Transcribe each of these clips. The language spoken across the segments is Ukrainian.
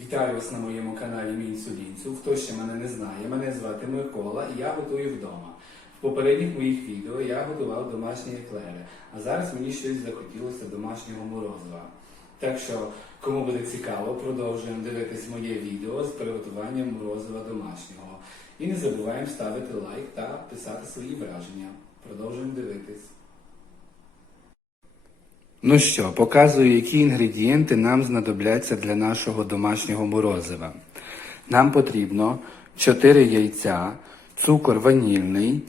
Вітаю вас на моєму каналі Мій інсулінцю. Хто ще мене не знає, мене звати Микола і я готую вдома. В попередніх моїх відео я готував домашні еклери, а зараз мені щось захотілося домашнього морозива. Так що, кому буде цікаво, продовжуємо дивитись моє відео з приготуванням морозива домашнього. І не забуваємо ставити лайк та писати свої враження. Продовжуємо дивитись. Ну що, показую, які інгредієнти нам знадобляться для нашого домашнього морозива. Нам потрібно 4 яйця, цукор ванільний,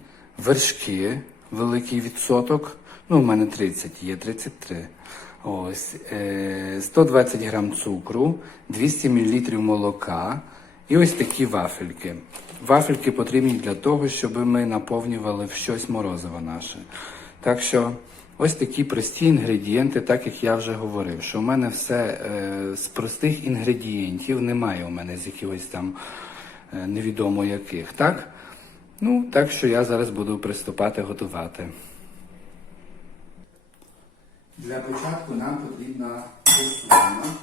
вершки, великий відсоток. Ну, у мене 30 є, 33. Ось, е, 120 грам цукру, 200 мл молока і ось такі вафельки. Вафельки потрібні для того, щоб ми наповнювали в щось морозиво наше. Так що ось такі прості інгредієнти, так як я вже говорив, що у мене все е, з простих інгредієнтів, немає у мене з якихось там е, невідомо яких. Так? Ну, так що я зараз буду приступати готувати. Для початку нам потрібна посудина.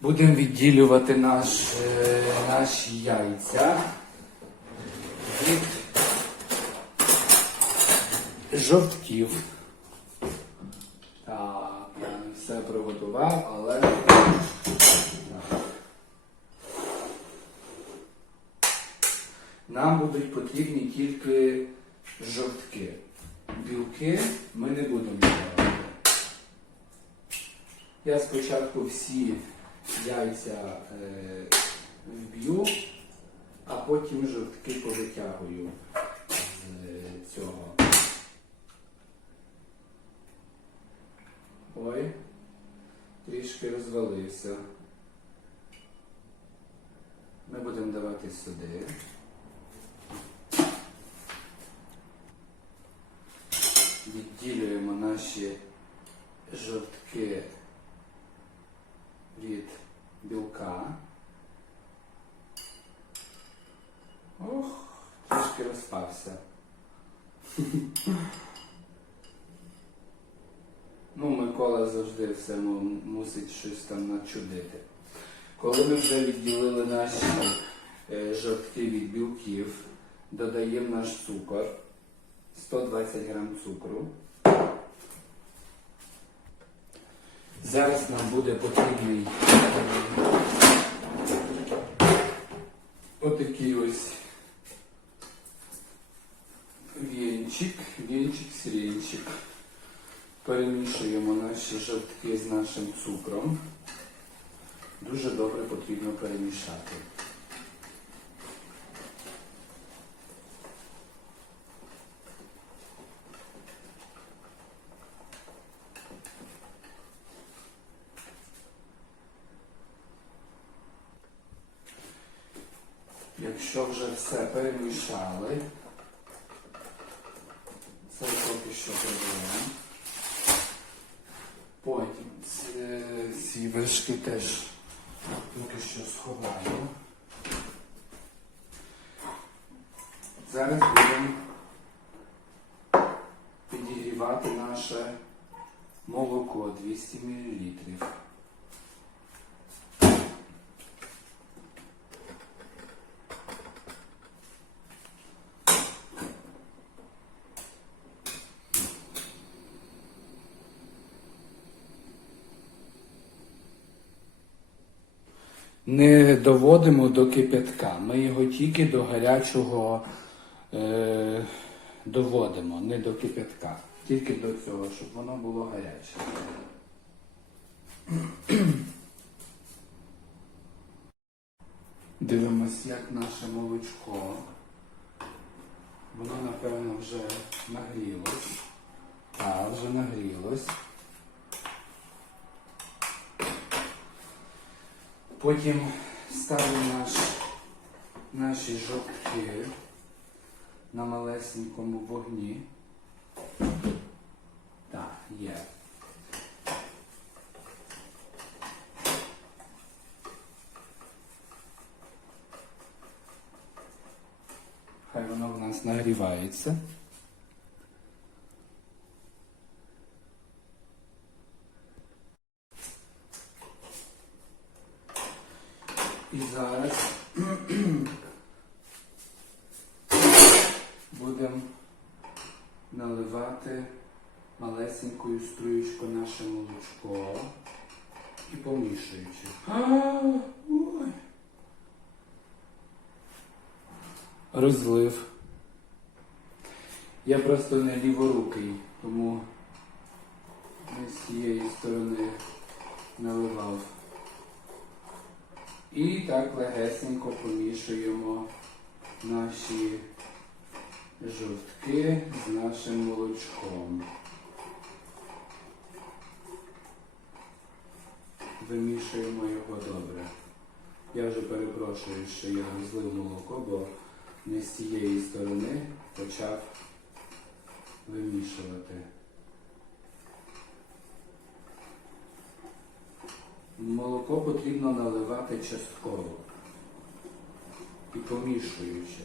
Будемо відділювати наш, е, наші яйця жовтків. Так, я все приготував, але. Нам будуть потрібні тільки жовтки. Білки ми не будемо додавати. Я спочатку всі яйця е, вб'ю, а потім жовтки повитягую з е, цього. Ой, трішки розвалився. Ми будемо давати сюди. Відділюємо наші жовтки від білка. Ох, трішки розпався. Ну, Микола завжди все мусить щось там начудити. Коли ми вже відділили наші е, жовтки від білків, додаємо наш цукор, 120 грам цукру. Зараз нам буде потрібний е, отакий ось вінчик, вінчик сірінчик. Перемішуємо наші жовтки з нашим цукром. Дуже добре потрібно перемішати. Якщо вже все перемішали, це поки що приберемо. Потім ці, ці теж поки що сховаємо. Зараз будемо підігрівати наше молоко 200 мл. Не доводимо до кипятка. Ми його тільки до гарячого е, доводимо, не до кипятка. Тільки до цього, щоб воно було гаряче. Дивимось, як наше молочко. Воно, напевно, вже нагрілось. Так, вже нагрілось. Потім ставимо наш, наші жовтки на малесенькому вогні. Так, є. Хай воно в нас нагрівається. Будемо наливати малесенькою струєчкою наше молочко і помішуючи. Розлив. Я просто не ліворукий, тому з цієї сторони наливав. І так легесенько помішуємо наші жовтки з нашим молочком. Вимішуємо його добре. Я вже перепрошую, що я розлив молоко, бо не з цієї сторони почав вимішувати. Молоко потрібно наливати частково і помішуючи.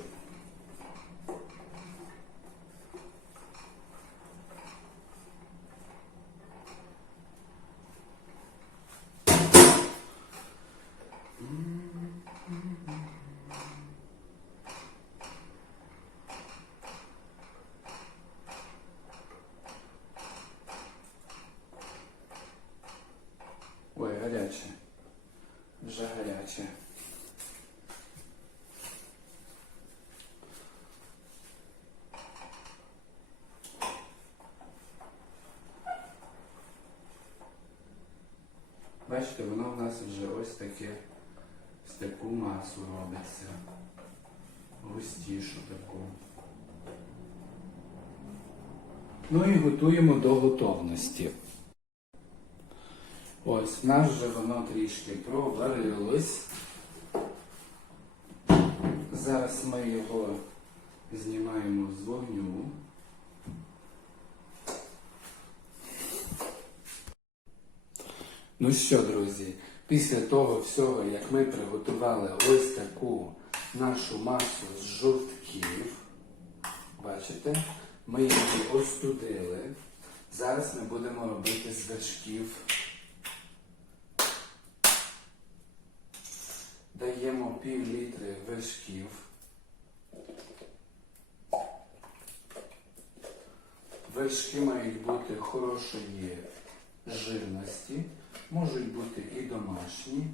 Ой, гаряче. Вже гаряче. Бачите, воно в нас вже ось таке, з таку масу робиться. Густішу таку. Ну і готуємо до готовності. Ось, в нас вже воно трішки проварилось. Зараз ми його знімаємо з вогню. Ну що, друзі, після того всього, як ми приготували ось таку нашу масу з жовтків, бачите, ми її остудили. Зараз ми будемо робити з вершків. Даємо пів літри вершків. Вершки мають бути хорошої жирності, можуть бути і домашні,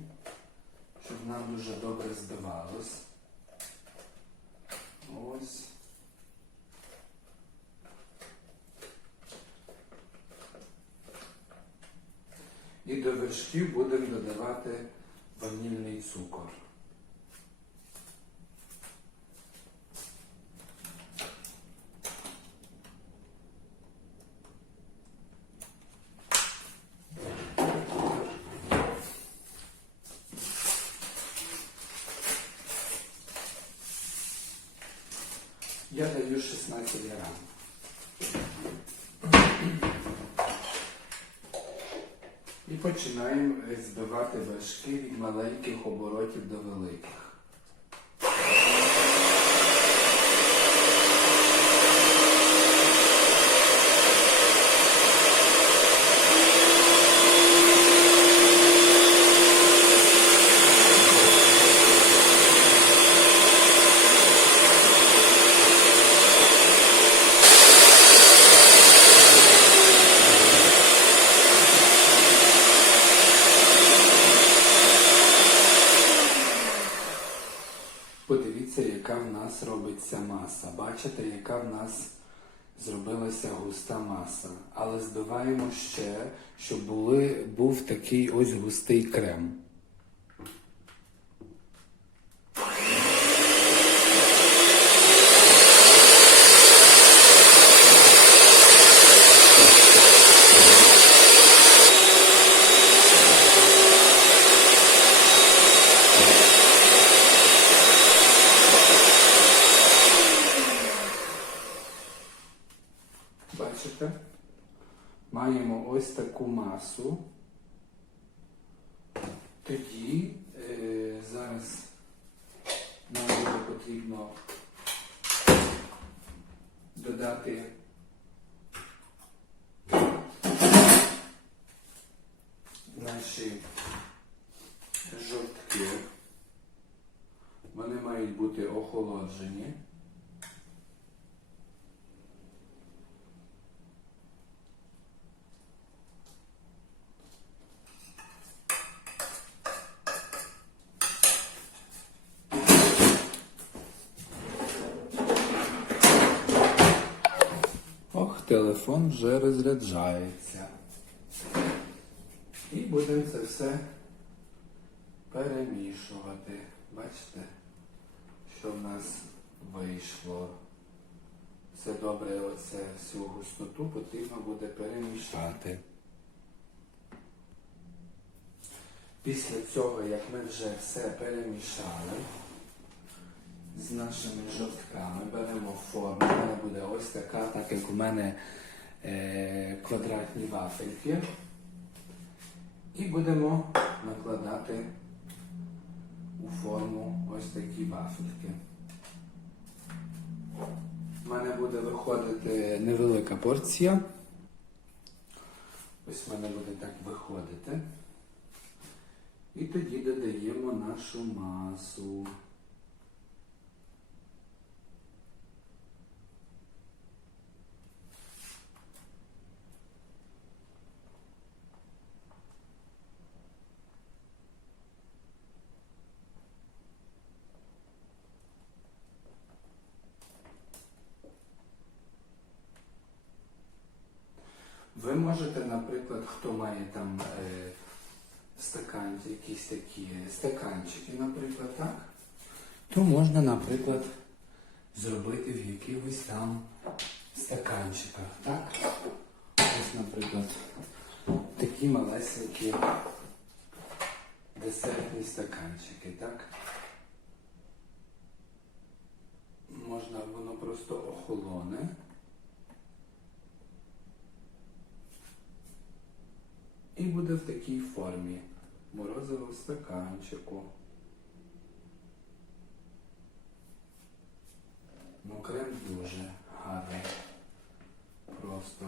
щоб нам дуже добре здавалось. Ось. І до вершків будемо додавати ванільний цукор. Я даю 16 грам. І починаємо збивати вершки від маленьких оборотів до великих. Подивіться, яка в нас робиться маса. Бачите, яка в нас зробилася густа маса. Але збиваємо ще, що були, був такий ось густий крем. Бачите? Маємо ось таку масу. Тоді е, зараз нам буде потрібно додати наші жовтки. Вони мають бути охолоджені. Ох, телефон вже розряджається. І будемо це все перемішувати. Бачите, що в нас вийшло. Все добре, оце всю густоту потрібно буде перемішати. Після цього, як ми вже все перемішали, з нашими жовтками беремо форму. У мене буде ось така, так як у мене квадратні вафельки. І будемо накладати у форму ось такі вафельки. У мене буде виходити невелика порція. Ось в мене буде так виходити. І тоді додаємо нашу масу. Можете, наприклад, хто має там е, стаканці, якісь такі стаканчики, наприклад, так? То можна, наприклад, зробити в якихось там стаканчиках, так? Ось, наприклад, такі малесенькі десертні стаканчики, так? Можна воно просто охолоне. І буде в такій формі морозиво в стаканчику. Ну, крем дуже гарний. Просто.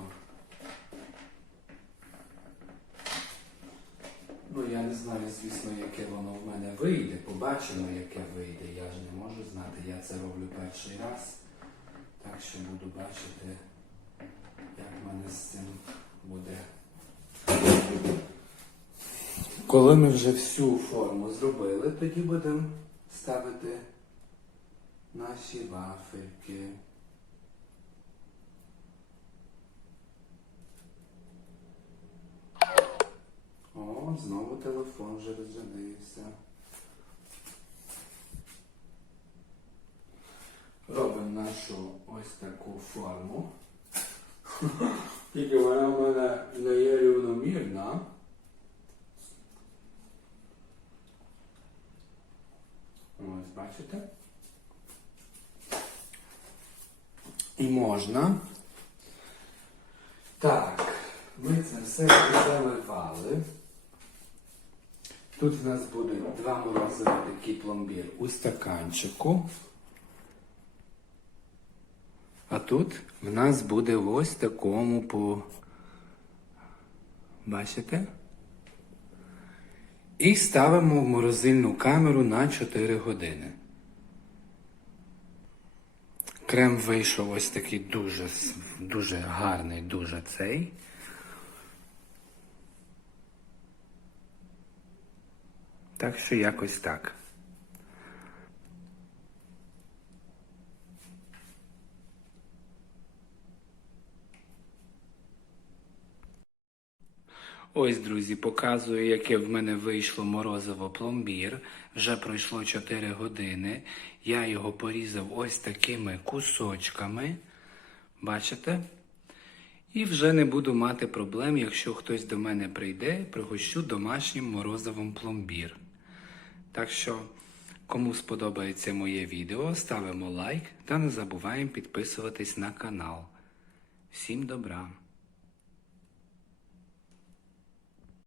Ну, я не знаю, звісно, яке воно в мене вийде. Побачимо, яке вийде. Я ж не можу знати. Я це роблю перший раз. Так що буду бачити, як в мене з цим буде. Коли ми вже всю форму зробили, тоді будемо ставити наші вафельки. О, знову телефон вже розрядився. Робимо нашу ось таку форму. Тільки вона в мене не є рівномірна. Ось, бачите? І можна. Так, ми це все заливали. Тут в нас буде два морозиво такий пломбір у стаканчику. А тут в нас буде ось такому по. Бачите? І ставимо в морозильну камеру на 4 години. Крем вийшов ось такий дуже, дуже гарний, дуже цей. Так що якось так. Ось, друзі, показую, яке в мене вийшло морозиво пломбір. Вже пройшло 4 години. Я його порізав ось такими кусочками. Бачите? І вже не буду мати проблем, якщо хтось до мене прийде, пригощу домашнім морозивом пломбір. Так що, кому сподобається моє відео, ставимо лайк та не забуваємо підписуватись на канал. Всім добра!